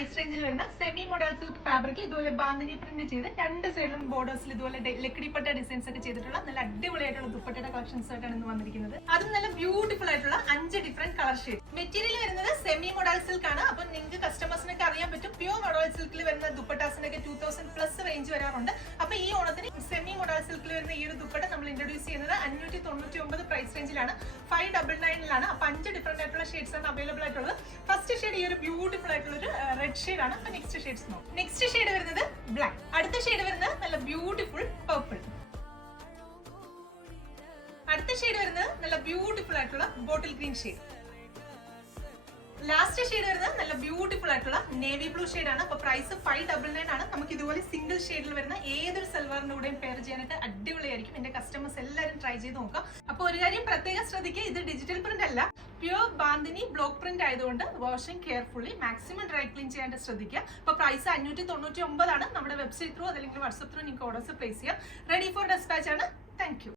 Price റേഞ്ചിൽ വരുന്ന semi model silk fabric ഇതുപോലെ ബാന്തിനി പ്രിന്റ് ചെയ്ത് രണ്ട് സൈഡിലും ബോർഡേഴ്സിൽ ഇതുപോലെ ലക്കിടിപ്പട്ട ഡിസൈൻസ് ഒക്കെ ചെയ്തിട്ടുള്ള നല്ല അടിപൊളിയായിട്ടുള്ള ദുപ്പട്ടയുടെ കളക്ഷൻസ് ആയിട്ടാണ് ഇന്ന് വന്നിരിക്കുന്നത്. അതും നല്ല ബ്യൂട്ടിഫുൾ ആയിട്ടുള്ള 5 ഡിഫറെന്റ് കളർ ഷെയ്ഡ്. മെറ്റീരിയൽ വരുന്നത് സെമി മോഡൽ സിൽക്ക് ആണ്. അപ്പൊ നിങ്ങൾക്ക് കസ്റ്റമേഴ്സിനൊക്കെ അറിയാൻ പറ്റും പ്യൂർ മോഡൽ സിൽക്കിൽ വരുന്ന ദുപ്പട്ടാസിനൊക്കെ 2000+ റേഞ്ച് വരാറുണ്ട്. അപ്പൊ ഈ ഓണത്തിന് സെമി മോഡൽ സിൽക്കിൽ വരുന്ന ഈ ഒരു ദുപ്പട്ട നമ്മൾ ഇൻട്രൊഡ്യൂസ് ചെയ്യുന്നത് 599 പ്രൈസ് റേഞ്ചിലാണ്, 599 അപ്പൊ 5 ഡിഫറെന്റ് ആയിട്ടുള്ള ഷെയ്ഡ്സ് ആണ് അവൈലബിൾ ആയിട്ടുള്ളത്. ഫസ്റ്റ് ഷെയ്ഡ് ഈ ഒരു ബ്യൂട്ടിഫുൾ ആയിട്ടുള്ള ഒരു റെഡ് ഷെയ്ഡ് ആണ്. അപ്പൊ നെക്സ്റ്റ് ഷെയ്ഡ്സ് നോക്കാം. നെക്സ്റ്റ് ഷെയ്ഡ് വരുന്നത് ബ്ലാക്ക്. അടുത്ത ഷെയ്ഡ് വരുന്നത് നല്ല ബ്യൂട്ടിഫുൾ പർപ്പിൾ. അടുത്ത ഷെയ്ഡ് വരുന്നത് നല്ല ബ്യൂട്ടിഫുൾ ആയിട്ടുള്ള bottle green shade. Last shade വരുന്നത് നല്ല ബ്യൂട്ടിഫുൾ ആയിട്ടുള്ള നേവി ബ്ലൂ ഷെയ്ഡ് ആണ്. അപ്പൊ പ്രൈസ് 599 ആണ്. നമുക്ക് ഇതുപോലെ സിംഗിൾ ഷെയ്ഡിൽ വരുന്ന ഏതൊരു സൽവാറിന്റെ കൂടെയും പെയർ ചെയ്യാനായിട്ട് അടിപൊളിയായിരിക്കും. എന്റെ കസ്റ്റമേഴ്സ് എല്ലാവരും ട്രൈ ചെയ്ത് നോക്കാം. അപ്പൊ ഒരു കാര്യം പ്രത്യേകം ശ്രദ്ധിക്കുക, ഇത് ഡിജിറ്റൽ പ്രിന്റ് അല്ല, പ്യൂർ ബാന്തിനി ബ്ലോക്ക് പ്രിന്റ് ആയതുകൊണ്ട് washing carefully maximum dry clean ചെയ്യാൻ ശ്രദ്ധിക്കുക. അപ്പൊ പ്രൈസ് 599 ആണ്. നമ്മുടെ വെബ്സൈറ്റ് ത്രൂ അല്ലെങ്കിൽ വാട്സ്ആപ്പ് ത്രൂ നിങ്ങൾക്ക് ഓർഡേഴ്സ് പ്ലേസ് ചെയ്യാം. റെഡി ഫോർ ഡെസ്പാച്ച് ആണ്. Thank you.